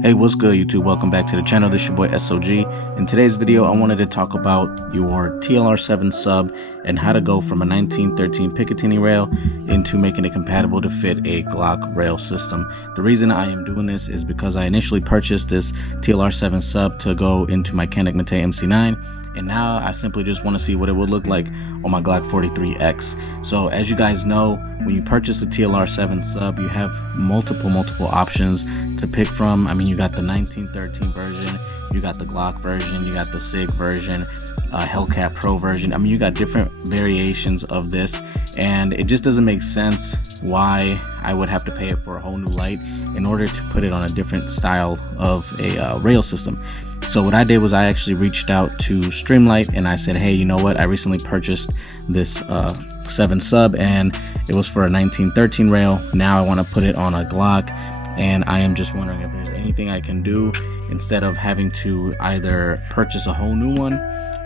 Hey, what's good YouTube? Welcome back to the channel. This is your boy S.O.G. In today's video, I wanted to talk about your TLR-7 sub and how to go from a 1913 Picatinny rail into making it compatible to fit a Glock rail system. The reason I am doing this is because I initially purchased this TLR-7 sub to go into my Canik Mate MC9. And now I simply just want to see what it would look like on my Glock 43X. So as you guys know, when you purchase the TLR-7 sub, you have multiple options to pick from. I mean, you got the 1913 version, you got the Glock version, you got the SIG version, Hellcat Pro version. I mean, you got different variations of this, and it just doesn't make sense why I would have to pay it for a whole new light in order to put it on a different style of a rail system. So what I did was I actually reached out to Streamlight and I said, hey, you know what, I recently purchased this 7 sub and it was for a 1913 rail. Now I want to put it on a Glock, and I am just wondering if there's anything I can do instead of having to either purchase a whole new one,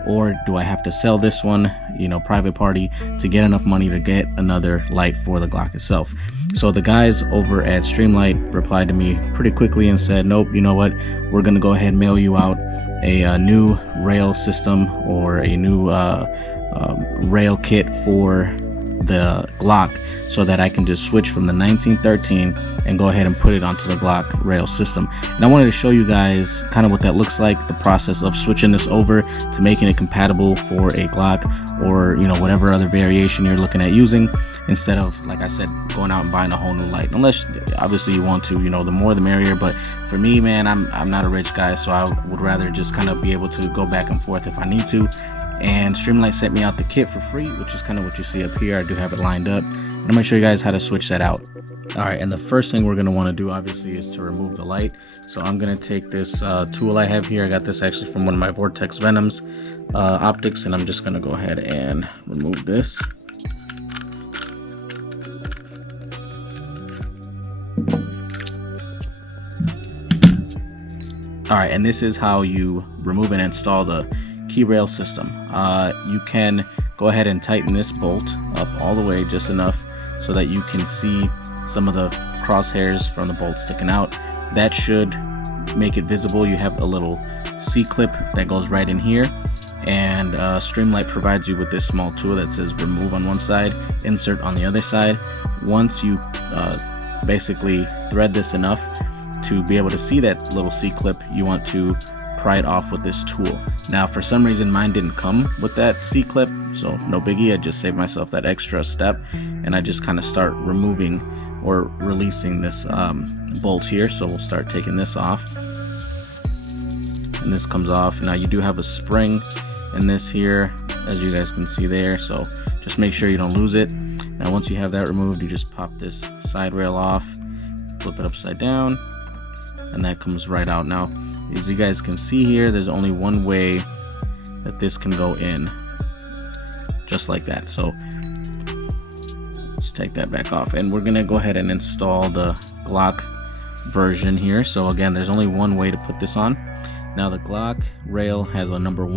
or do I have to sell this one, you know, private party, to get enough money to get another light for the Glock itself. So the guys over at Streamlight replied to me pretty quickly and said, nope, you know what, we're gonna go ahead and mail you out a new rail system or a new rail kit for the Glock, so that I can just switch from the 1913 and go ahead and put it onto the Glock rail system. And I wanted to show you guys kind of what that looks like, the process of switching this over to making it compatible for a Glock, or you know, whatever other variation you're looking at using, instead of, like I said, going out and buying a whole new light. Unless obviously you want to, you know, the more the merrier. But for me, man, I'm not a rich guy, so I would rather just kind of be able to go back and forth if I need to. And Streamlight sent me out the kit for free, which is kind of what you see up here. I do have it lined up, and I'm gonna show you guys how to switch that out. All right, and the first thing we're gonna want to do obviously is to remove the light. So I'm gonna take this tool I have here. I got this actually from one of my Vortex Venoms optics, and I'm just gonna go ahead and remove this. All right, and this is how you remove and install the key rail system. You can go ahead and tighten this bolt up all the way, just enough so that you can see some of the crosshairs from the bolt sticking out. That should make it visible. You have a little C-clip that goes right in here, and Streamlight provides you with this small tool that says remove on one side, insert on the other side. Once you basically thread this enough to be able to see that little C-clip, you want to pry it off with this tool. Now for some reason mine didn't come with that C-clip, so no biggie. I just saved myself that extra step, and I just kind of start removing or releasing this bolt here. So we'll start taking this off, and this comes off. Now you do have a spring in this here, as you guys can see there, so just make sure you don't lose it. Now once you have that removed, you just pop this side rail off, flip it upside down, and that comes right out. Now as you guys can see here, there's only one way that this can go in, just like that. So let's take that back off, and we're gonna go ahead and install the Glock version here. So again, there's only one way to put this on. Now the Glock rail has a number 1,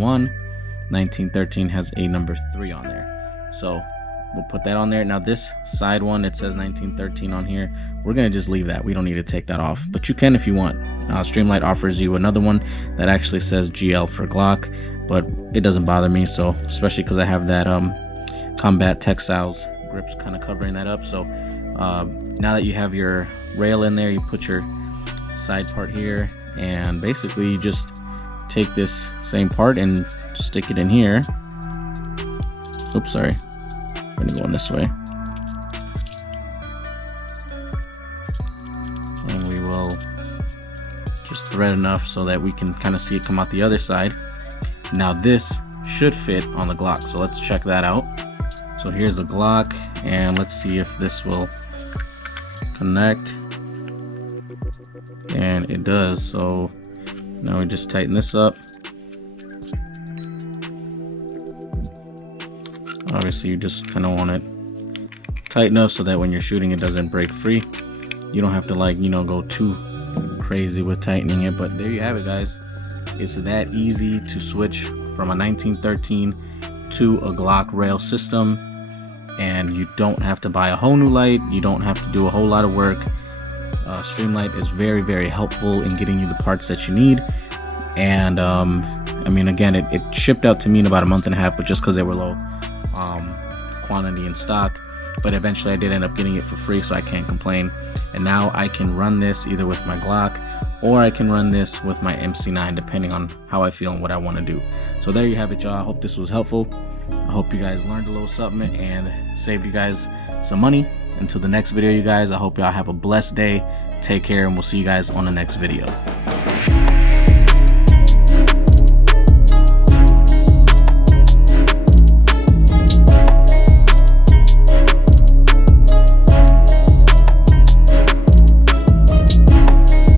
1913 has a number 3 on there, so we'll put that on there. Now this side one, it says 1913 on here, we're gonna just leave that. We don't need to take that off, but you can if you want. Streamlight offers you another one that actually says GL for Glock, but it doesn't bother me, so especially because I have that Combat Textiles grips kind of covering that up. So now that you have your rail in there, you put your side part here, and basically you just take this same part and stick it in here. Oops, sorry, I'm gonna go on this way, and we will just thread enough so that we can kind of see it come out the other side. Now this should fit on the Glock, so let's check that out. So here's the Glock, and let's see if this will connect, and it does. So now we just tighten this up. Obviously you just kind of want it tight enough so that when you're shooting it doesn't break free. You don't have to, like, you know, go too crazy with tightening it. But there you have it, guys. It's that easy to switch from a 1913 to a Glock rail system, and you don't have to buy a whole new light. You don't have to do a whole lot of work. Streamlight is very, very helpful in getting you the parts that you need. And I mean, again, it shipped out to me in about a month and a half, but just because they were low quantity in stock. But eventually I did end up getting it for free, so I can't complain. And now I can run this either with my Glock, or I can run this with my MC9, depending on how I feel and what I want to do. So there you have it, y'all. I hope this was helpful. I hope you guys learned a little something and saved you guys some money. Until the next video, you guys, I hope y'all have a blessed day. Take care, and we'll see you guys on the next video.